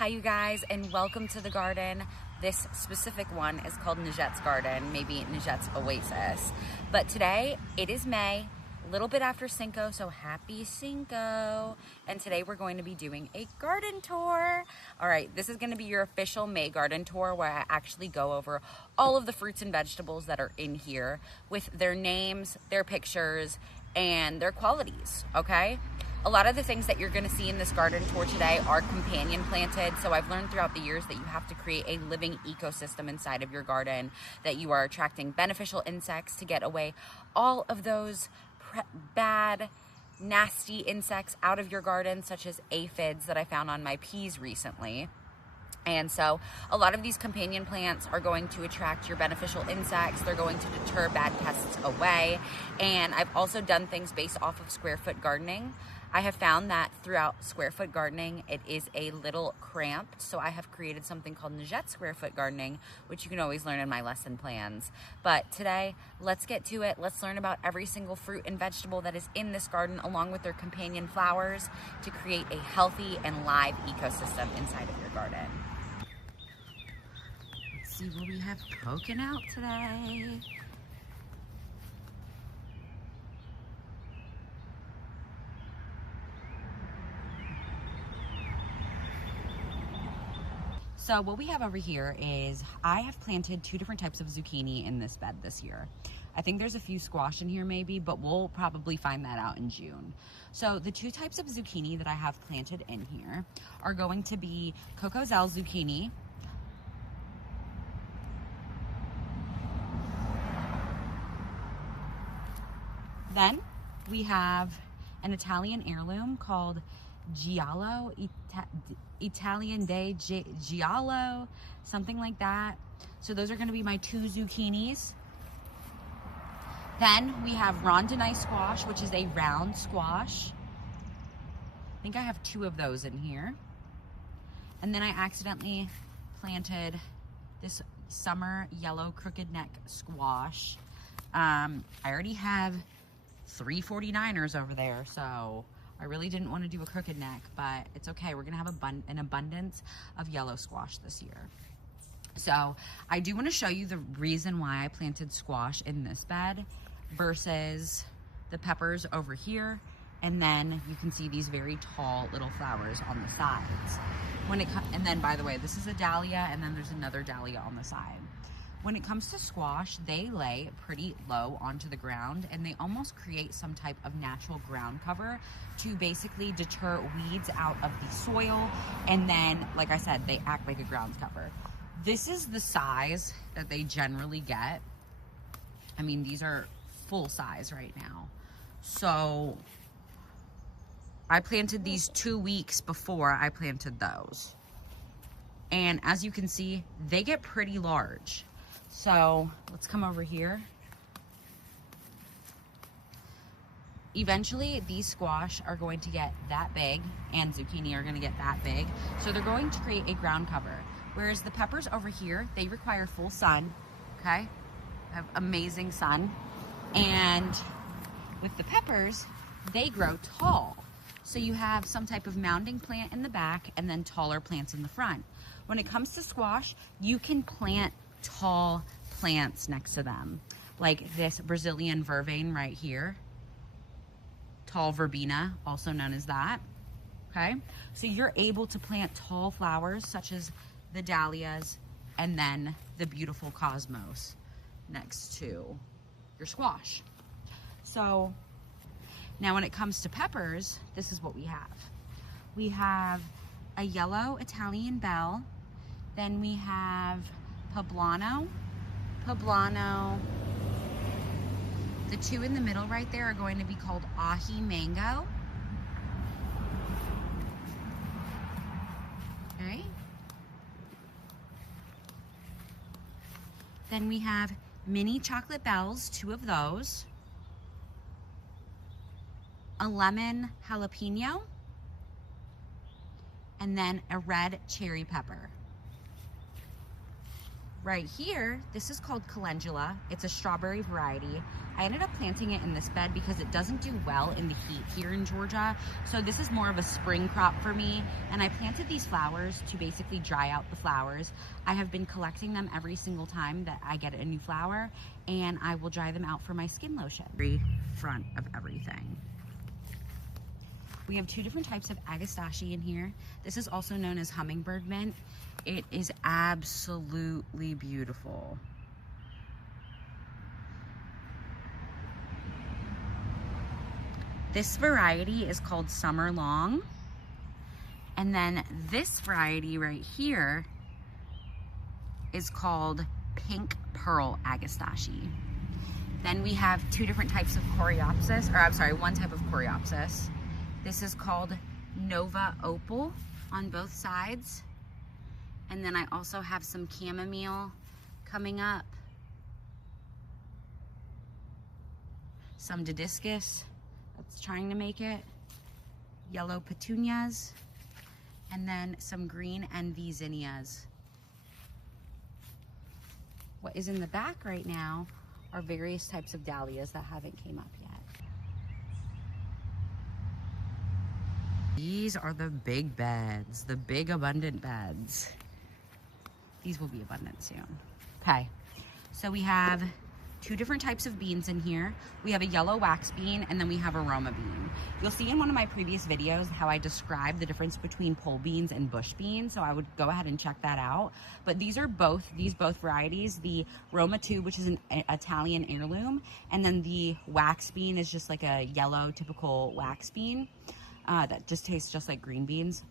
Hi you guys, and welcome to the garden. This specific one is called Najette's Garden, maybe Najette's Oasis. But today, it is May, a little bit after Cinco, so happy Cinco. And today we're going to be doing a garden tour. All right, this is gonna be your official May garden tour where I actually go over all of the fruits and vegetables that are in here with their names, their pictures, and their qualities, okay? A lot of the things that you're gonna see in this garden tour today are companion planted. So I've learned throughout the years that you have to create a living ecosystem inside of your garden, that you are attracting beneficial insects to get away all of those bad, nasty insects out of your garden, such as aphids that I found on my peas recently. And so a lot of these companion plants are going to attract your beneficial insects. They're going to deter bad pests away. And I've also done things based off of square foot gardening. I have found that throughout square foot gardening, it is a little cramped. So I have created something called Najette square foot gardening, which you can always learn in my lesson plans. But today, let's get to it. Let's learn about every single fruit and vegetable that is in this garden, along with their companion flowers, to create a healthy and live ecosystem inside of your garden. Let's see what we have poking out today. So what we have over here is I have planted two different types of zucchini in this bed this year. I think there's a few squash in here maybe, but we'll probably find that out in June. So the two types of zucchini that I have planted in here are going to be Cocozelle zucchini. Then we have an Italian heirloom called Giallo, Italian Day Giallo, something like that. So those are going to be my two zucchinis. Then we have rondinite squash, which is a round squash. I think I have two of those in here. And then I accidentally planted this summer yellow crooked neck squash. I already have 3 49ers over there, so I really didn't want to do a crooked neck, but it's okay. We're gonna have an abundance of yellow squash this year. So I do want to show you the reason why I planted squash in this bed versus the peppers over here. And then you can see these very tall little flowers on the sides. And then, by the way, this is a dahlia, and then there's another dahlia on the side. When it comes to squash, they lay pretty low onto the ground, and they almost create some type of natural ground cover to basically deter weeds out of the soil. And then, like I said, they act like a ground cover. This is the size that they generally get. I mean, these are full size right now. So I planted these 2 weeks before I planted those. And as you can see, they get pretty large. So let's come over here. Eventually, these squash are going to get that big, and zucchini are going to get that big. So they're going to create a ground cover. Whereas the peppers over here, they require full sun, okay? Have amazing sun. And with the peppers, they grow tall. So you have some type of mounding plant in the back and then taller plants in the front. When it comes to squash, you can plant tall plants next to them, like this Brazilian vervain right here, tall verbena, also known as that. Okay, so you're able to plant tall flowers such as the dahlias and then the beautiful cosmos next to your squash. So now when it comes to peppers, this is what we have. We have a yellow Italian bell, then we have poblano. The two in the middle right there are going to be called ahi mango. Okay. Then we have mini chocolate bells, 2 of those. A lemon jalapeno. And then a red cherry pepper. right here, this is called calendula. It's a strawberry variety. I ended up planting it in this bed because it doesn't do well in the heat here in Georgia. So this is more of a spring crop for me. And I planted these flowers to basically dry out the flowers. I have been collecting them every single time that I get a new flower, and I will dry them out for my skin lotion. Very front of everything. We have 2 different types of agastache in here. This is also known as hummingbird mint. It is absolutely beautiful. This variety is called Summer Long. And then this variety right here is called Pink Pearl Agastache. Then we have 2 different types of coreopsis, or I'm sorry, 1 type of coreopsis. This is called Nova Opal on both sides. And then I also have some chamomile coming up. Some didiscus that's trying to make it. Yellow petunias. And then some green envy zinnias. What is in the back right now are various types of dahlias that haven't came up yet. These are the big beds, the big abundant beds. These will be abundant soon. Okay, so we have 2 different types of beans in here. We have a yellow wax bean, and then we have aroma bean. You'll see in one of my previous videos how I describe the difference between pole beans and bush beans, so I would go ahead and check that out. But these both varieties, the Roma 2, which is an Italian heirloom, and then the wax bean is just like a yellow typical wax bean that just tastes just like green beans.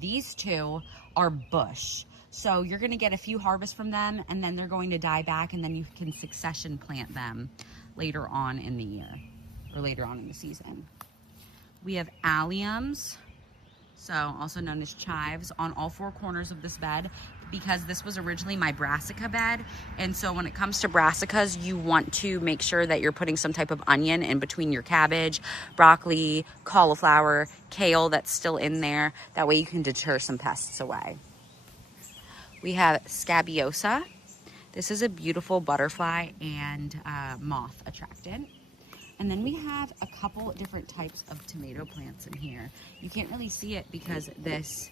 These 2 are bush. So you're gonna get a few harvests from them, and then they're going to die back, and then you can succession plant them later on in the year, or later on in the season. We have alliums, so also known as chives, on all 4 corners of this bed, because this was originally my brassica bed. And so when it comes to brassicas, you want to make sure that you're putting some type of onion in between your cabbage, broccoli, cauliflower, kale that's still in there. That way you can deter some pests away. We have scabiosa. This is a beautiful butterfly and moth attractant. And then we have a couple different types of tomato plants in here. You can't really see it because this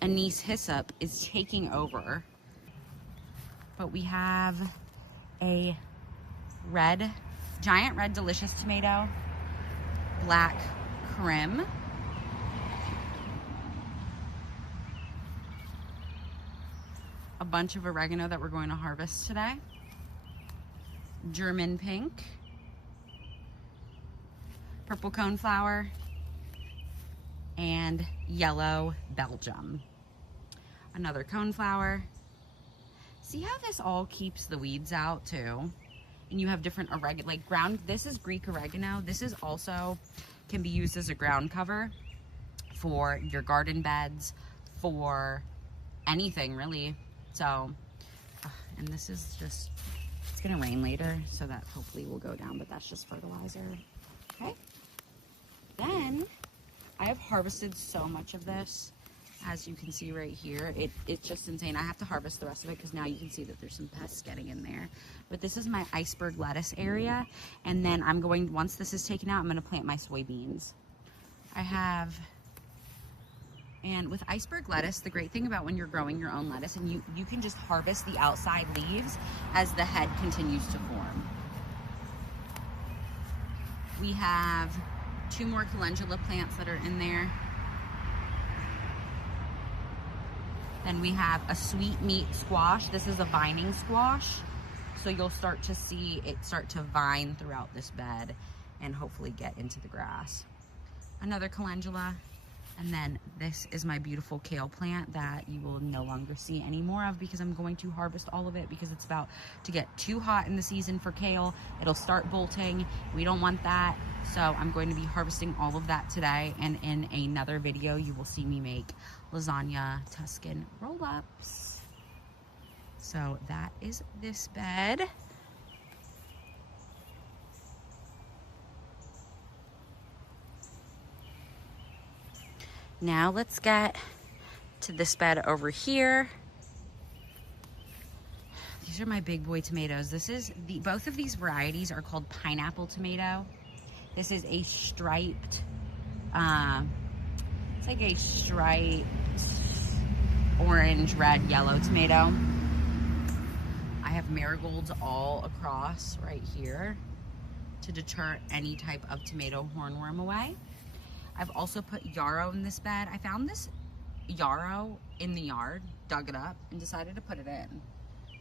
anise hyssop is taking over. But we have a giant red delicious tomato, black Krim, a bunch of oregano that we're going to harvest today, German pink, purple coneflower, and yellow Belgium. Another coneflower. See how this all keeps the weeds out too? And you have different oregano, like ground, this is Greek oregano. This is also, can be used as a ground cover for your garden beds, for anything really. So, and this is just, it's gonna rain later, so that hopefully will go down, but that's just fertilizer. Okay. Then I have harvested so much of this, as you can see right here. It's just insane. I have to harvest the rest of it because now you can see that there's some pests getting in there. But this is my iceberg lettuce area, and then I'm going, once this is taken out, I'm gonna plant my soybeans. And with iceberg lettuce, the great thing about when you're growing your own lettuce, and you can just harvest the outside leaves as the head continues to form. We have 2 more calendula plants that are in there. Then we have a sweet meat squash. This is a vining squash. So you'll start to see it start to vine throughout this bed and hopefully get into the grass. Another calendula. And then this is my beautiful kale plant that you will no longer see any more of because I'm going to harvest all of it because it's about to get too hot in the season for kale. It'll start bolting. We don't want that. So I'm going to be harvesting all of that today. And in another video, you will see me make lasagna Tuscan roll-ups. So that is this bed. Now let's get to this bed over here. These are my big boy tomatoes. Both of these varieties are called pineapple tomato. This is a striped, it's like a striped orange, red, yellow tomato. I have marigolds all across right here to deter any type of tomato hornworm away. I've also put yarrow in this bed. I found this yarrow in the yard, dug it up, and decided to put it in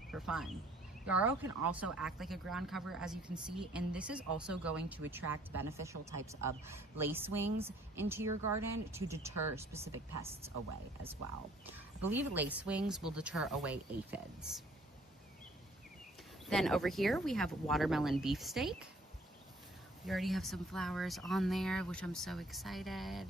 for fun. Yarrow can also act like a ground cover, as you can see, and this is also going to attract beneficial types of lacewings into your garden to deter specific pests away as well. I believe lacewings will deter away aphids. Then over here we have watermelon beefsteak. We already have some flowers on there, which I'm so excited.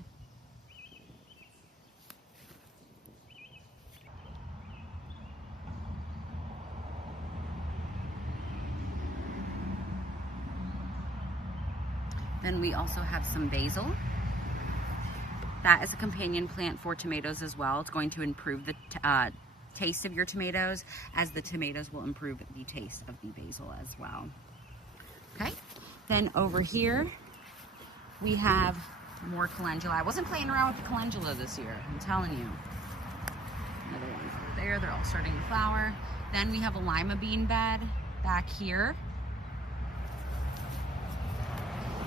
Then we also have some basil. That is a companion plant for tomatoes as well. It's going to improve the taste of your tomatoes, as the tomatoes will improve the taste of the basil as well. Okay, then over here we have more calendula. I wasn't playing around with the calendula this year, I'm telling you. Another one over there, they're all starting to flower. Then we have a lima bean bed back here.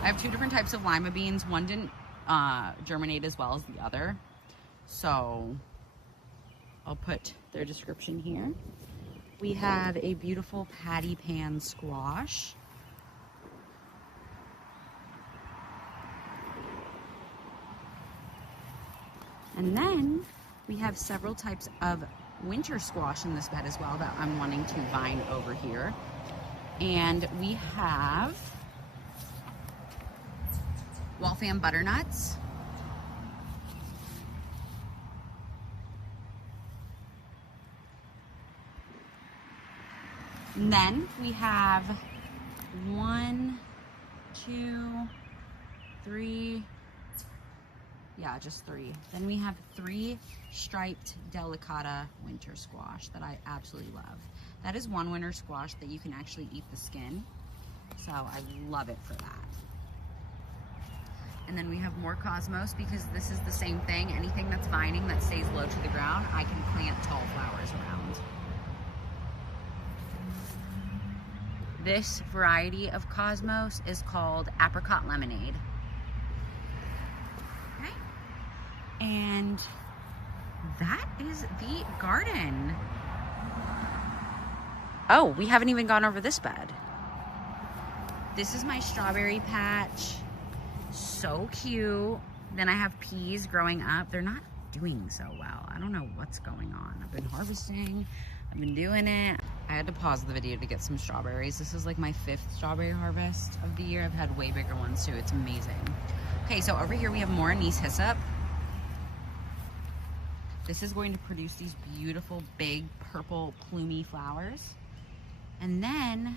I have two different types of lima beans. One didn't germinate as well as the other, so I'll put their description here. We have a beautiful patty pan squash. And then we have several types of winter squash in this bed as well that I'm wanting to vine over here. And we have Waltham butternuts. And then we have 1, 2, 3, yeah, just 3. Then we have 3 striped delicata winter squash that I absolutely love. That is one winter squash that you can actually eat the skin, so I love it for that. And then we have more cosmos, because this is the same thing. Anything that's vining that stays low to the ground, I can plant tall flowers around. This variety of cosmos is called apricot lemonade. Okay. And that is the garden. Oh, we haven't even gone over this bed. This is my strawberry patch. So cute. Then I have peas growing up. They're not doing so well. I don't know what's going on. I've been harvesting. I've been doing it. I had to pause the video to get some strawberries. This is like my 5th strawberry harvest of the year. I've had way bigger ones too. It's amazing. Okay, so over here we have more anise hyssop. This is going to produce these beautiful, big, purple, plumy flowers. And then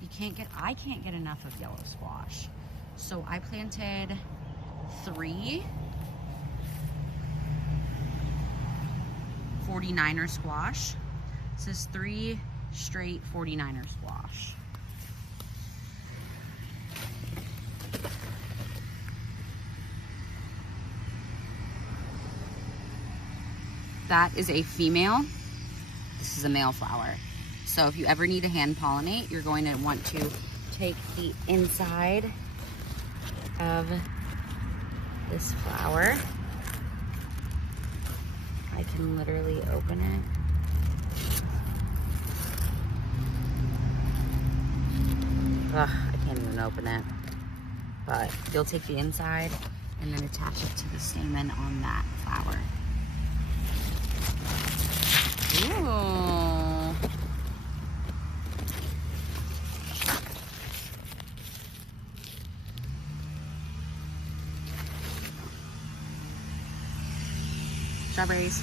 I can't get enough of yellow squash. So I planted 3 49er squash. This is 3 straight 49er squash. That is a female. This is a male flower. So if you ever need to hand pollinate, you're going to want to take the inside of this flower. I can literally open it. Ugh, I can't even open it. But you'll take the inside and then attach it to the stamen on that flower. Ooh. Strawberries.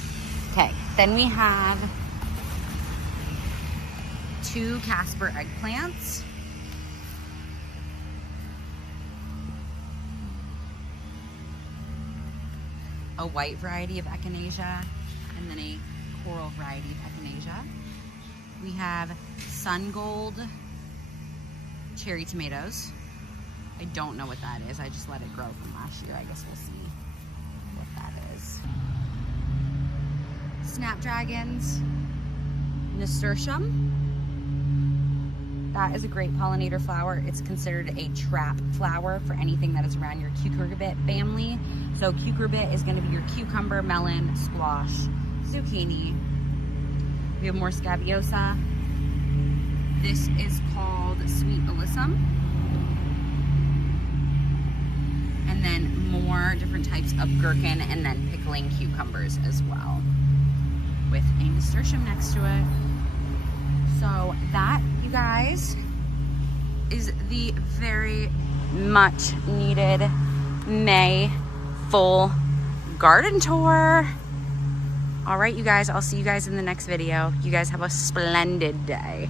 Okay, then we have 2 Casper eggplants. A white variety of echinacea, and then a coral variety of echinacea. We have Sun Gold cherry tomatoes. I don't know what that is. I just let it grow from last year. I guess we'll see what that is. Snapdragons, nasturtium. That is a great pollinator flower. It's considered a trap flower for anything that is around your cucurbit family. So cucurbit is going to be your cucumber, melon, squash, zucchini. We have more scabiosa. This is called sweet alyssum. And then more different types of gherkin and then pickling cucumbers as well, with a nasturtium next to it. So that, you guys, is the very much needed May full garden tour. All right, you guys, I'll see you guys in the next video. You guys have a splendid day.